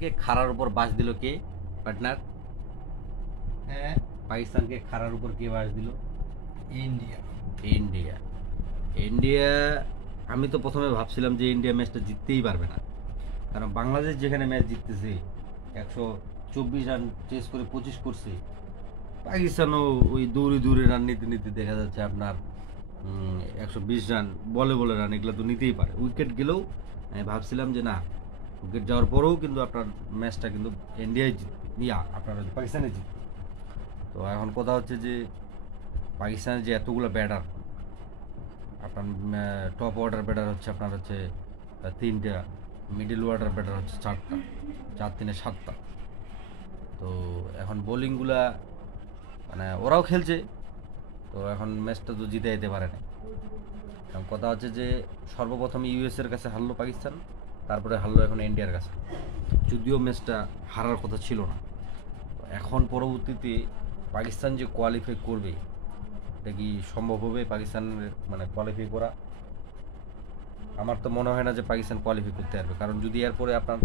পাকিস্তানকে খাড়ার উপর বাস দিল কে পার্টনার? হ্যাঁ, পাকিস্তানকে খাড়ার উপর কে বাস দিল? ইন্ডিয়া। ইন্ডিয়া। ইন্ডিয়া, আমি তো প্রথমে ভাবছিলাম যে ইন্ডিয়া ম্যাচটা জিততেই পারবে না, কারণ বাংলাদেশ যেখানে ম্যাচ জিততেছে 124 রান চেস করে 25 করছে, পাকিস্তানও ওই দৌড়ে দৌড়ে রান নিতে নিতে দেখা যাচ্ছে আপনার 120 রান বলে বলে রান এগুলো তো নিতেই পারে। উইকেট গেলেও আমি ভাবছিলাম যে না, উইকেট যাওয়ার পরেও কিন্তু আপনার ম্যাচটা কিন্তু ইন্ডিয়ায় জিতবে, আপনার পাকিস্তানে জিতবে। তো এখন কথা হচ্ছে যে পাকিস্তানের যে এতগুলো ব্যাটার, আপনার টপ অর্ডার ব্যাটার হচ্ছে আপনার হচ্ছে 3টা, মিডল অর্ডার ব্যাটার হচ্ছে 4টা, 4-3-এ 7টা। তো এখন বোলিংগুলা মানে ওরাও খেলছে, তো এখন ম্যাচটা তো জিতে যেতে পারে না। এখন কথা হচ্ছে যে সর্বপ্রথম ইউএসের কাছে হারলো পাকিস্তান, তারপরে হারলো এখন ইন্ডিয়ার কাছে, যদিও ম্যাচটা হারার কথা ছিল না। তো এখন পরবর্তীতে পাকিস্তান যে কোয়ালিফাই করবে, এটা কি সম্ভব হবে পাকিস্তানের মানে কোয়ালিফাই করা? আমার তো মনে হয় না যে পাকিস্তান কোয়ালিফাই করতে পারবে, কারণ যদি এরপরে আপনার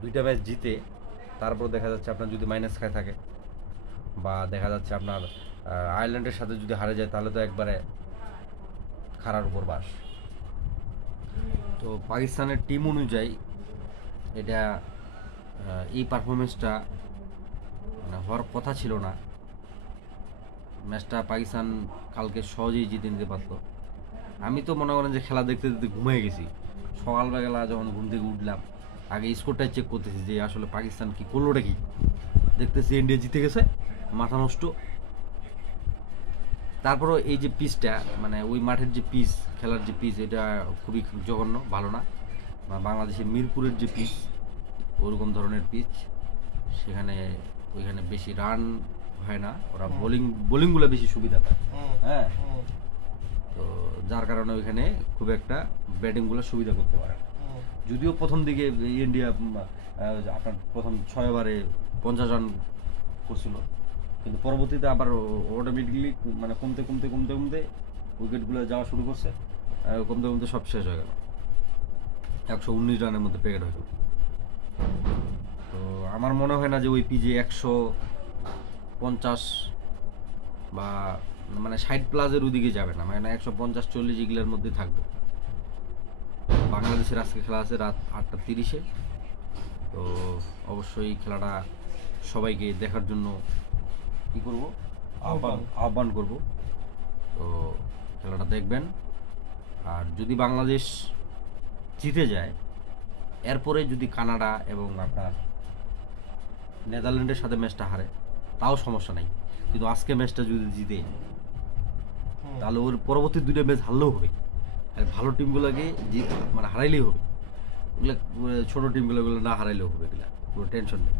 2টা ম্যাচ জিতে তারপর দেখা যাচ্ছে আপনার যদি মাইনাস খায় থাকে, বা দেখা যাচ্ছে আপনার আয়ারল্যান্ডের সাথে যদি হারে যায়, তাহলে তো একবারে খাড়ার উপর বাস। তো পাকিস্তানের টিম অনুযায়ী এটা এই পারফরমেন্সটা মানে হওয়ার কথা ছিল না। ম্যাচটা পাকিস্তান কালকে সহজেই জিতে নিতে পারত। আমি তো মনে করেন যে খেলা দেখতে দেখতে ঘুমিয়ে গেছি। সকালবেলা যখন ঘুম থেকে উঠলাম, আগে স্কোরটাই চেক করতেছি যে আসলে পাকিস্তান কি করলোটা কি, দেখতেছি ইন্ডিয়া জিতে গেছে, মাথা নষ্ট। তারপরও এই যে পিচটা, মানে ওই মাঠের যে পিচ, খেলার যে পিচ, এটা খুবই জঘন্য, ভালো না। বা বাংলাদেশের মিরপুরের যে পিচ, ওরকম ধরনের পিচ, সেখানে ওইখানে বেশি রান হয় না, ওরা বোলিংগুলো বেশি সুবিধা পায়। হ্যাঁ, তো যার কারণে ওইখানে খুব একটা ব্যাটিংগুলো সুবিধা করতে পারে না। যদিও প্রথম দিকে ইন্ডিয়া আপনার প্রথম 6 ওভারে 50 রান করছিল, কিন্তু পরবর্তীতে আবার অটোমেটিকলি মানে কমতে কমতে কমতে কমতে উইকেটগুলো যাওয়া শুরু করছে, কমতে কমতে সব শেষ হয়ে গেল, 119 রানের মধ্যে প্যাকেট হয়ে গেল। তো আমার মনে হয় না যে ওই পিজে 150 বা মানে 60+ ওদিকে যাবে না, মানে 150-40 এগুলোর মধ্যে থাকবে। বাংলাদেশের আজকে খেলা আছে রাত 8টা 30-এ। তো অবশ্যই খেলাটা সবাইকে দেখার জন্য কী করব, আহ্বান করব। তো খেলাটা দেখবেন। আর যদি বাংলাদেশ জিতে যায়, এরপরে যদি কানাডা এবং আপনার নেদারল্যান্ডের সাথে ম্যাচটা হারে, তাও সমস্যা নাই। কিন্তু আজকে ম্যাচটা যদি জিতে, তাহলে ওর পরবর্তী 2টা ম্যাচ হারলেও হবে। আর ভালো টিমগুলোকে মানে হারাইলেই হবে, ওগুলো ছোটো টিমগুলো না হারাইলেও হবে, এগুলো কোনো টেনশন নেই।